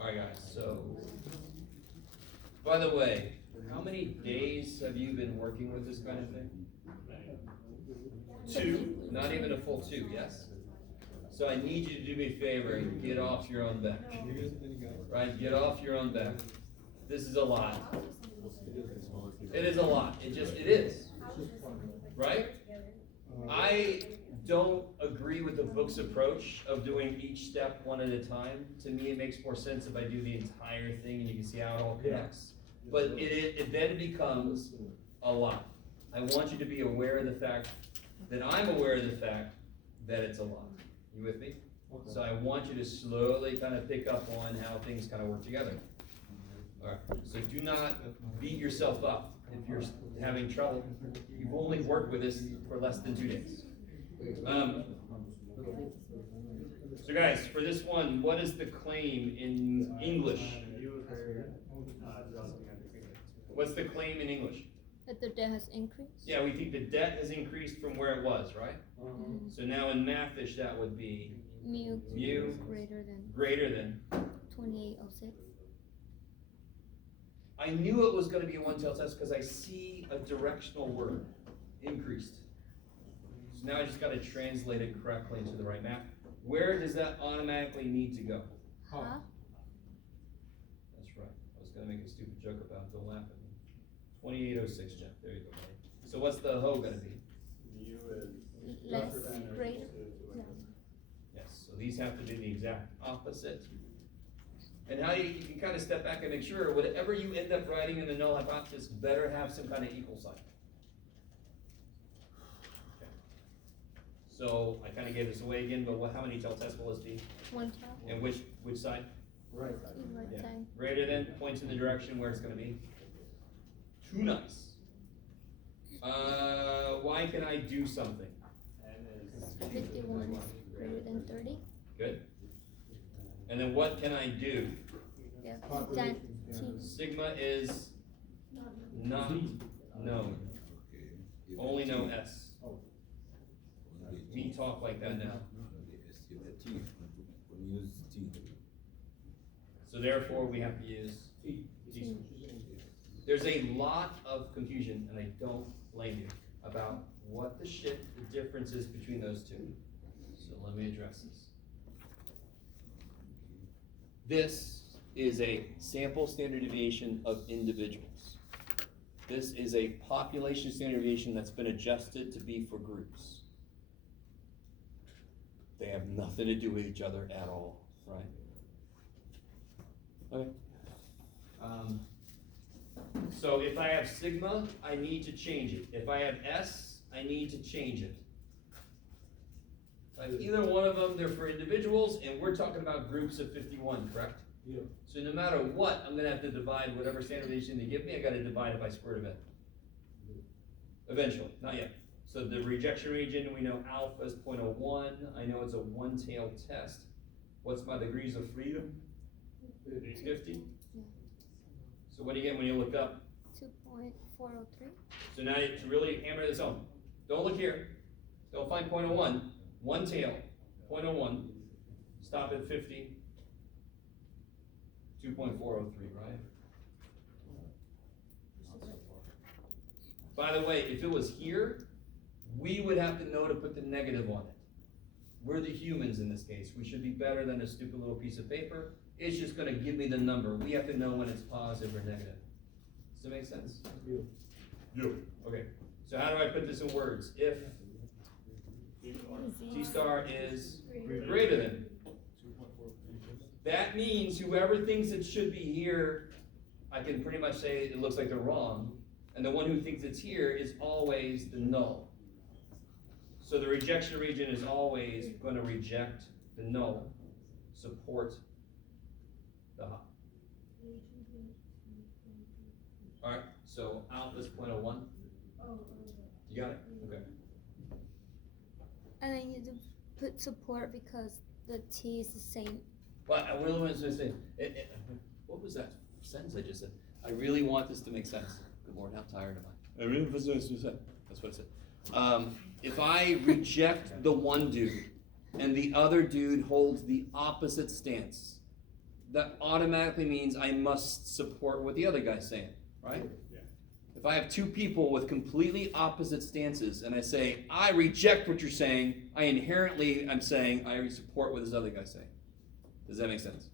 Alright guys, so, by the way, how many days have you been working with this kind of thing? 2, not even a full 2, yes? So I need you to do me a favor and get off your own bench. Right, get off your own bench. This is a lot. It is a lot, it is. Right? I don't agree with the book's approach of doing each step one at a time. To me, it makes more sense if I do the entire thing and you can see how it all connects. But it then becomes a lot. I want you to be aware of the fact that I'm aware of the fact that it's a lot. You with me? Okay. So I want you to slowly kind of pick up on how things kind of work together. All right. So do not beat yourself up if you're having trouble. You've only worked with this for less than 2 days. So guys, for this one, what is the claim in English? What's the claim in English? That the debt has increased? Yeah, we think the debt has increased from where it was, right? So now in Mathish, that would be Mu greater than 2806. I knew it was going to be a one-tailed test because I see a directional word, increased. So now I just got to translate it correctly into the right math. Where does that automatically need to go? Huh? That's right. I was going to make a stupid joke about it. Don't laugh at me. 2806, Jeff. There you go, buddy. So what's the ho going to be? Mu is Less, greater. greater. Yeah. Yes, so these have to be the exact opposite. And how you can kind of step back and make sure whatever you end up writing in the null hypothesis better have some kind of equal sign. Okay. So I kind of gave this away again, but how many tail tests will this be? One tail. And which side? Right. Right Yeah. side. Greater than points in the direction where it's going to be. Too nice. Why can I do something? N is 51 is greater than 30. Good. And then what can I do? Yeah. That T. Sigma is not known. Only know S. We talk like that now. So therefore we have to use T. There's a lot of confusion, and I don't blame you, about what the difference is between those two. So let me address this. This is a sample standard deviation of individuals. This is a population standard deviation that's been adjusted to be for groups. They have nothing to do with each other at all, right? Okay. So if I have sigma, I need to change it. If I have S, I need to change it. Like either one of them, they're for individuals, and we're talking about groups of 51, correct? Yeah. So no matter what, I'm gonna have to divide whatever standardization they give me, I gotta divide it by square root of it. Eventually, not yet. So the rejection region, we know alpha is 0.01. I know it's a one-tailed test. What's my degrees of freedom? 50. Yeah. So what do you get when you look up? 2.403. So now to really hammer this home, don't look here. Don't find 0.01. One tail, 0.01. Stop at 50. 2.403, right? By the way, if it was here, we would have to know to put the negative on it. We're the humans in this case. We should be better than a stupid little piece of paper. It's just going to give me the number. We have to know when it's positive or negative. Does that make sense? Yeah. Okay. So how do I put this in words? If T star is greater than. That means whoever thinks it should be here, I can pretty much say it looks like they're wrong. And the one who thinks it's here is always the null. So the rejection region is always going to reject the null, support the high. All right, so alpha is 0.01. You got it? Okay. And I need to put support because the T is the same. But I really want to say, what was that sentence I just said? I really want this to make sense. Good Lord, how tired am I? I really want this to make sense. That's what I said. If I reject the one dude and the other dude holds the opposite stance, that automatically means I must support what the other guy's saying, right? Yeah. If I have two people with completely opposite stances and I say, I reject what you're saying, I'm saying I support what this other guy's saying. Does that make sense?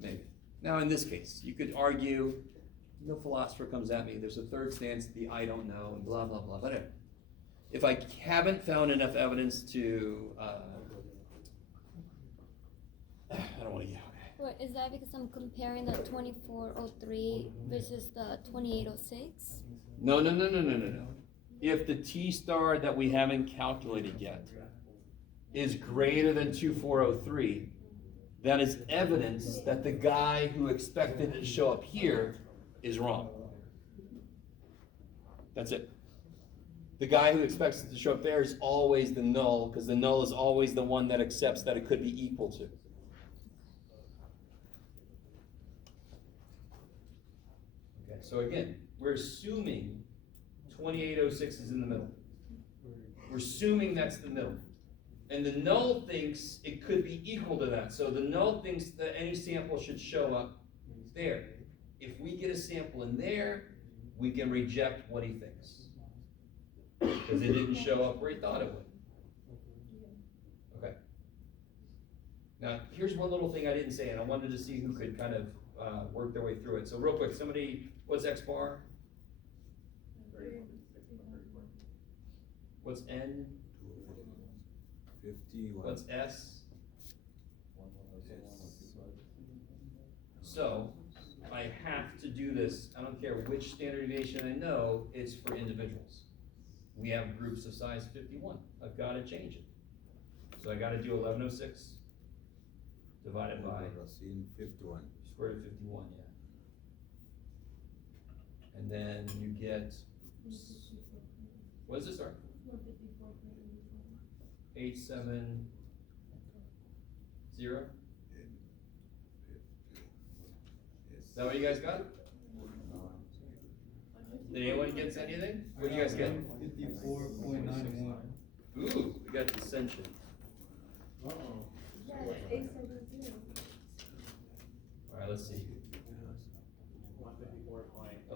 Maybe. Now in this case, you could argue, no philosopher comes at me, there's a third stance, the I don't know, and blah, blah, blah, whatever. If I haven't found enough evidence to, I don't want to get. What, is that because I'm comparing the 2403 versus the 2806? No. If the T star that we haven't calculated yet is greater than 2403, that is evidence that the guy who expected it to show up here is wrong. That's it. The guy who expects it to show up there is always the null, because the null is always the one that accepts that it could be equal to. Okay, so again, we're assuming 2806 is in the middle. We're assuming that's the middle. And the null thinks it could be equal to that. So the null thinks that any sample should show up there. If we get a sample in there, we can reject what he thinks. Because it didn't show up where he thought it would. Okay. Now, here's one little thing I didn't say, and I wanted to see who could kind of work their way through it. So real quick, somebody, what's X bar? What's N? 51. What's S? So, I have to do this, I don't care which standard deviation I know, it's for individuals. We have groups of size 51. I've got to change it. So I got to do 1106 divided by Racine 51. square root of 51, yeah. And then you get, what does this start? 870. Is that what you guys got? Did anyone get anything? What did you guys get? 54.91. Ooh, we got dissension. Alright, let's see.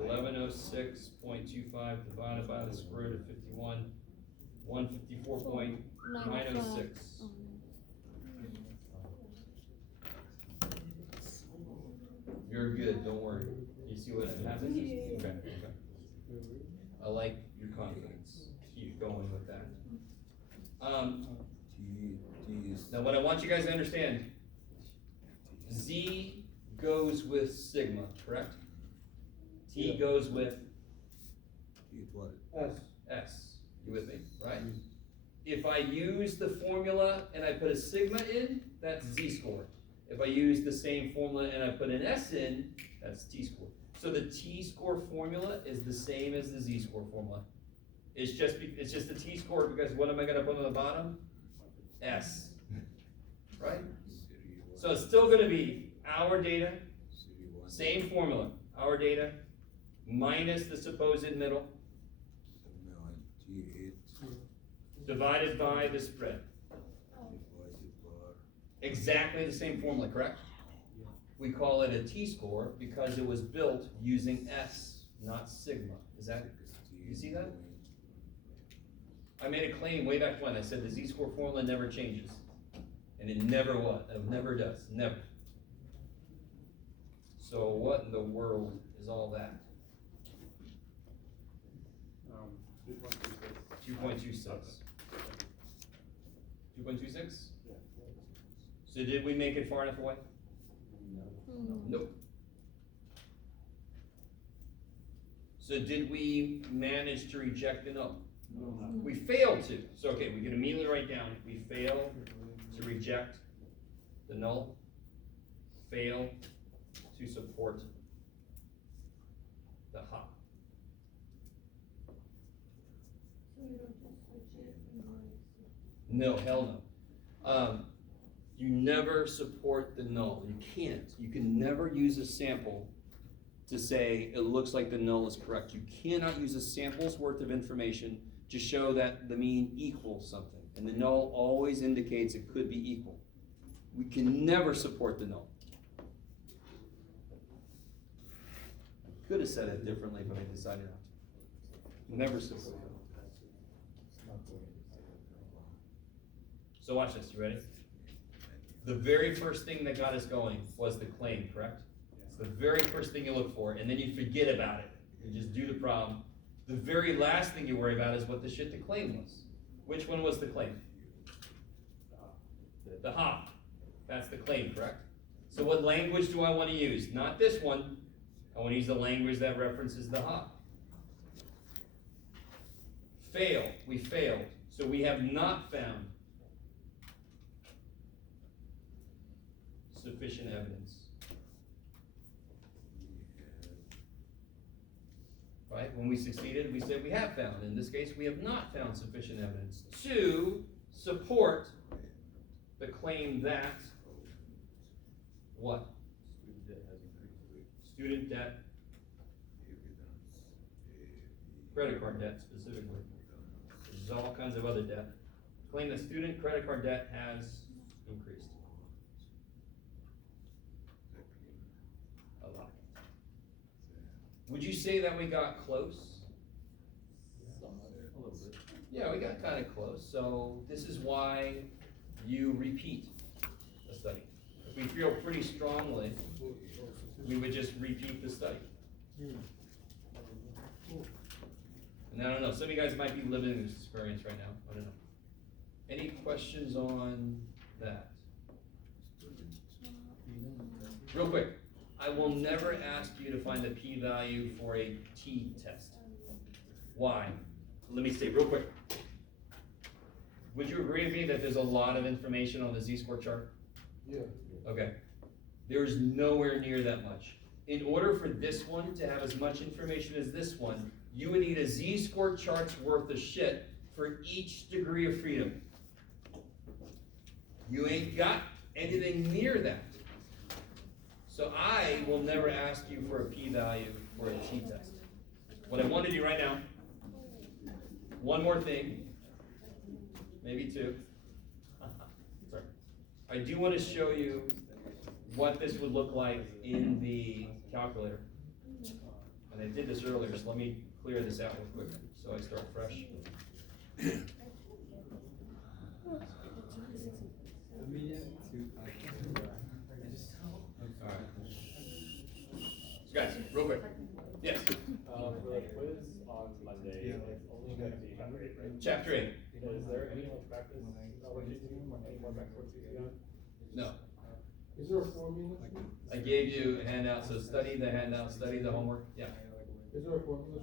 1106.25 divided by the square root of 51. 154.906. You're good, don't worry. You see what happens? Okay. I like your confidence. Keep going with that. T is Now what I want you guys to understand, Z goes with sigma, correct? T goes with T is what? S. You with me, right? If I use the formula and I put a sigma in, that's Z score. If I use the same formula and I put an S in, that's T score. So the T score formula is the same as the Z score formula. It's just the T score because what am I gonna put on the bottom? S, right? So it's still gonna be our data, same formula, our data, minus the supposed middle, divided by the spread. Exactly the same formula, correct? We call it a T-score because it was built using S, not sigma. Is that, you see that? I made a claim way back when. I said the Z-score formula never changes. And it never was, it never does, never. So what in the world is all that? 2.26. 2.26? So did we make it far enough away? Nope. So did we manage to reject the null? No. We failed to. So okay, we can immediately write down, we fail to reject the null, fail to support the hop. No, hell no. You never support the null. You can't. You can never use a sample to say it looks like the null is correct. You cannot use a sample's worth of information to show that the mean equals something. And the null always indicates it could be equal. We can never support the null. Could have said it differently, but I decided not to. Never support the null. So watch this, you ready? The very first thing that got us going was the claim, correct? It's the very first thing you look for, and then you forget about it. You just do the problem. The very last thing you worry about is what the shit the claim was. Which one was the claim? The hop. That's the claim, correct? So what language do I want to use? Not this one. I want to use the language that references the hop. Fail. We failed. So we have not found sufficient evidence. Right? When we succeeded, we said we have found. In this case, we have not found sufficient evidence to support the claim that what? Student debt, credit card debt specifically. There's all kinds of other debt. Claim that student credit card debt has increased. A lot. Would you say that we got close? A little bit. Yeah, we got kind of close. So this is why you repeat the study. If we feel pretty strongly, we would just repeat the study. And I don't know, some of you guys might be living this experience right now. I don't know. Any questions on that? Real quick, I will never ask you to find the p-value for a t-test. Why? Let me say real quick. Would you agree with me that there's a lot of information on the z-score chart? Yeah. Okay. There's nowhere near that much. In order for this one to have as much information as this one, you would need a z-score chart's worth of shit for each degree of freedom. You ain't got anything near that. So I will never ask you for a p-value for a t-test. What I want to do right now, one more thing, maybe two. Sorry. I do want to show you what this would look like in the calculator. And I did this earlier, so let me clear this out real quick so I start fresh. Alright. So guys, real quick. Yes. For the quiz on Monday, it's only going to be chapter 8, right? Chapter 8. Is there any like practice, what you do, any more backwards you got? No. Is there a formula? I gave you a handout, so study the handout, study the homework. Yeah. Is there a formula?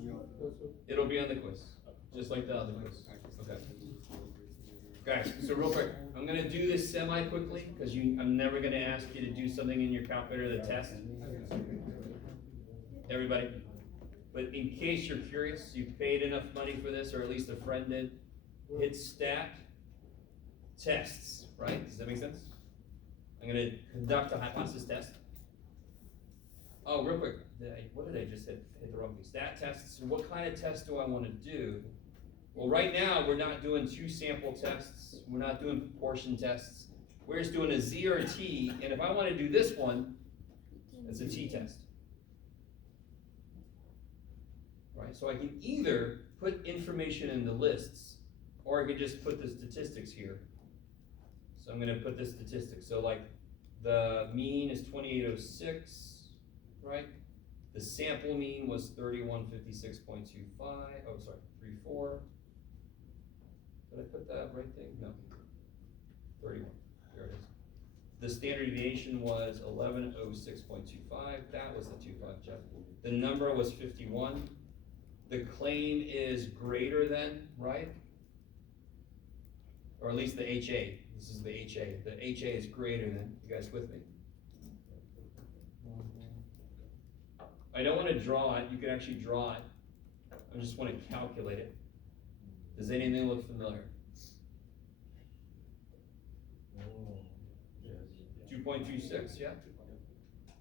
It'll be on the quiz, just like the other quiz. Okay. Guys, so real quick, I'm gonna do this semi-quickly, because I'm never gonna ask you to do something in your calculator, the test. Everybody? But in case you're curious, you paid enough money for this, or at least a friend did, hit stat tests, right? Does that make sense? I'm gonna conduct a hypothesis test. Oh, real quick, what did I just hit the wrong thing? Stat tests, what kind of test do I wanna do? Well, right now, we're not doing two sample tests, we're not doing proportion tests. We're just doing a Z or a T, and if I wanna do this one, it's a T test. Right, so I can either put information in the lists, or I could just put the statistics here. So I'm gonna put the statistics, so like, the mean is 2806, right? The sample mean was 3156.25, oh, sorry, 34. Did I put that right thing? No. 31, there it is. The standard deviation was 1106.25, that was the 25, Jeff. The number was 51. The claim is greater than, right? Or at least the HA, this is the HA. The HA is greater than, you guys with me? I don't want to draw it, you can actually draw it. I just want to calculate it. Does anything look familiar? 2.26, yeah?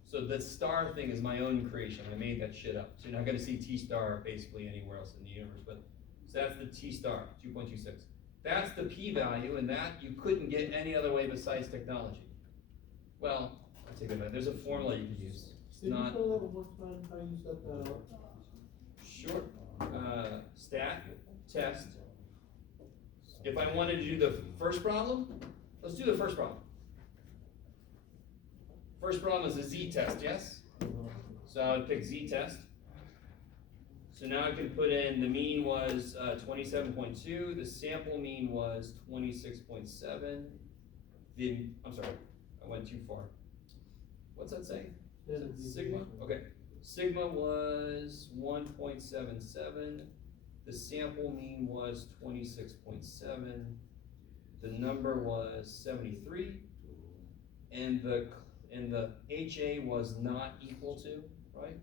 So the star thing is my own creation, I made that shit up. So you're not gonna see T star basically anywhere else in the universe, but, so that's the T star, 2.26. That's the p-value, and that you couldn't get any other way besides technology. well, I take it back, there's a formula you could use. It's Can you not, spell that one more time, how you set that up? sure, stat, test. If I wanted to do the first problem, let's do the first problem. First problem is a z-test, yes? So I would pick z-test. So now I can put in, the mean was 27.2, the sample mean was 26.7. I'm sorry, I went too far. What's that say? Sigma, okay. Sigma was 1.77, the sample mean was 26.7, the number was 73, and the HA was not equal to, right?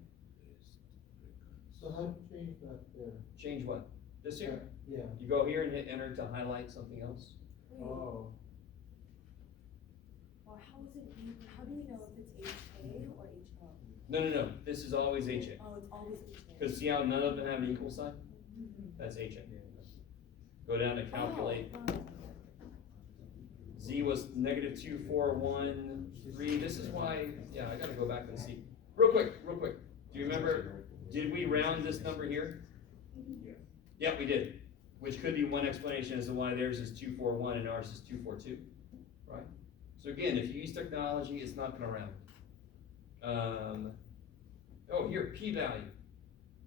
So how do you change that there? Change what? This here? Yeah. You go here and hit enter to highlight something else. Oh. Or how is it, how do you know if it's HA or HO? No, this is always HA. Oh, it's always HA. Because see how none of them have an equal sign? That's HA. Go down to calculate. Oh, Z was negative 2413. This is why, yeah, I gotta go back and see. Real quick. Do you remember, did we round this number here? Yeah, we did. Which could be one explanation as to why theirs is 241 and ours is 242, right? So again, if you use technology, it's not gonna round. Oh, here, p-value.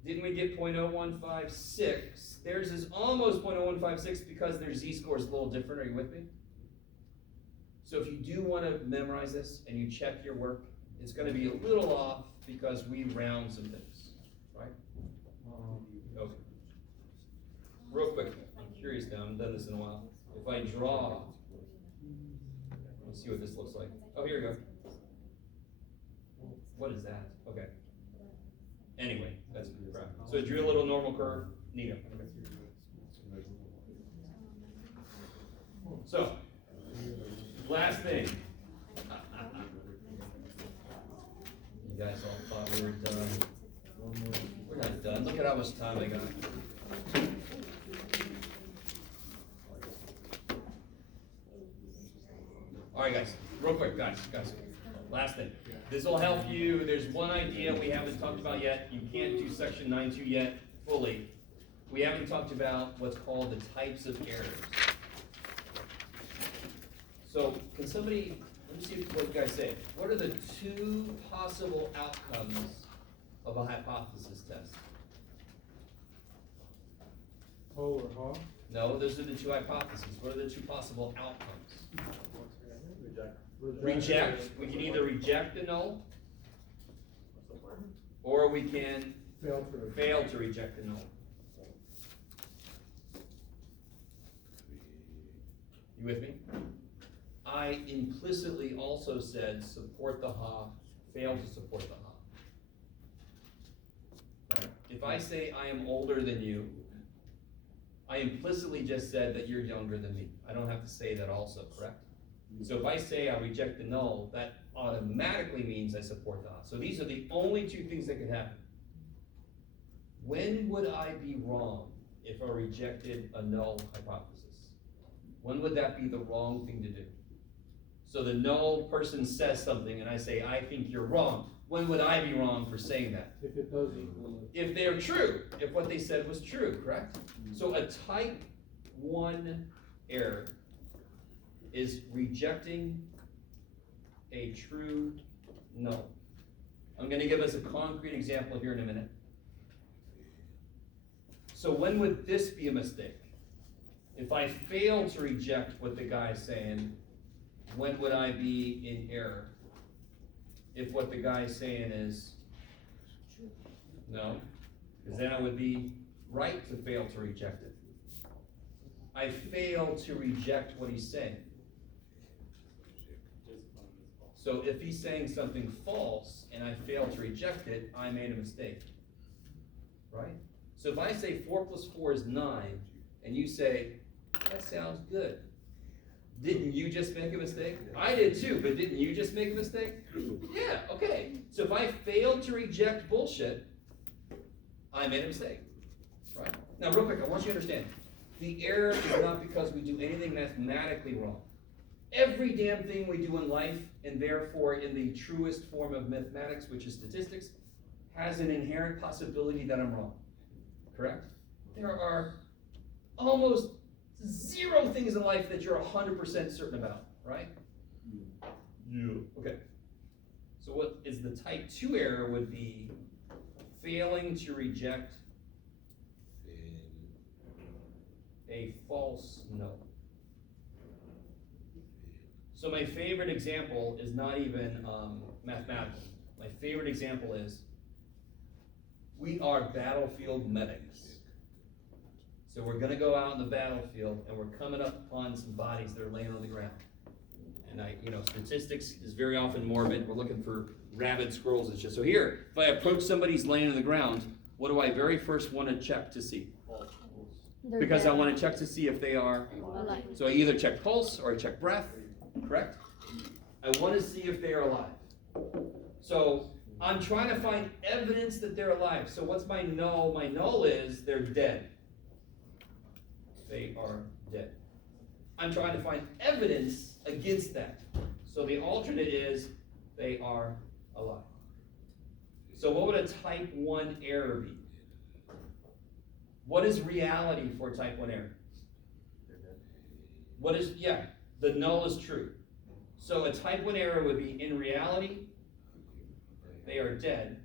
Didn't we get 0.0156? Theirs is almost 0.0156 because their z-score is a little different. Are you with me? So if you do want to memorize this and you check your work, it's going to be a little off because we round some things, right? Okay. Real quick, I'm curious now, I haven't done this in a while. If I draw, let's see what this looks like. Oh, here we go. What is that? Okay. Anyway, that's crap. So I drew a little normal curve, neato. Okay. So, last thing. You guys all thought we were done. We're not done. Look at how much time I got. All right, guys. Real quick, guys. Last thing. This will help you. There's one idea we haven't talked about yet. You can't do section 9.2 yet fully. We haven't talked about what's called the types of errors. So can somebody, let me see what you guys say. What are the two possible outcomes of a hypothesis test? Oh, or huh? No, those are the two hypotheses. What are the two possible outcomes? Reject. We can either reject the null, or we can fail to reject the null. You with me? I implicitly also said support the ha, fail to support the ha. Right? If I say I am older than you, I implicitly just said that you're younger than me. I don't have to say that also, correct? So if I say I reject the null, that automatically means I support the ha. So these are the only two things that could happen. When would I be wrong if I rejected a null hypothesis? When would that be the wrong thing to do? So the null person says something and I say, I think you're wrong. When would I be wrong for saying that? If it does equal it. If they're true, if what they said was true, correct? So a type 1 error is rejecting a true null. I'm gonna give us a concrete example here in a minute. So when would this be a mistake? If I fail to reject what the guy's saying, when would I be in error? If what the guy's saying is no, because then I would be right to fail to reject it. I fail to reject what he's saying. So if he's saying something false and I fail to reject it, I made a mistake, right? So if I say 4 plus 4 is 9, and you say, that sounds good. Didn't you just make a mistake? I did too, but didn't you just make a mistake? Yeah, okay. So if I failed to reject bullshit, I made a mistake, right? Now real quick, I want you to understand, the error is not because we do anything mathematically wrong. every damn thing we do in life, and therefore in the truest form of mathematics, which is statistics, has an inherent possibility that I'm wrong. Correct? There are almost zero things in life that you're 100% certain about, right? You. Okay. So what is the type 2 error would be failing to reject a false no. So my favorite example is not even mathematical. My favorite example is we are battlefield medics. So we're gonna go out in the battlefield and we're coming up upon some bodies that are laying on the ground. And statistics is very often morbid. We're looking for rabid squirrels and shit. So here, if I approach somebody's laying on the ground, what do I very first want to check to see? They're Because I dead. want to check to see if they are. Alive. So I either check pulse or I check breath, correct? I want to see if they are alive. So I'm trying to find evidence that they're alive. So what's my null? My null is they're dead. They are dead. I'm trying to find evidence against that. So the alternate is they are alive. So what would a type 1 error be? What is reality for type 1 error? What is, the null is true. So a type 1 error would be in reality, they are dead.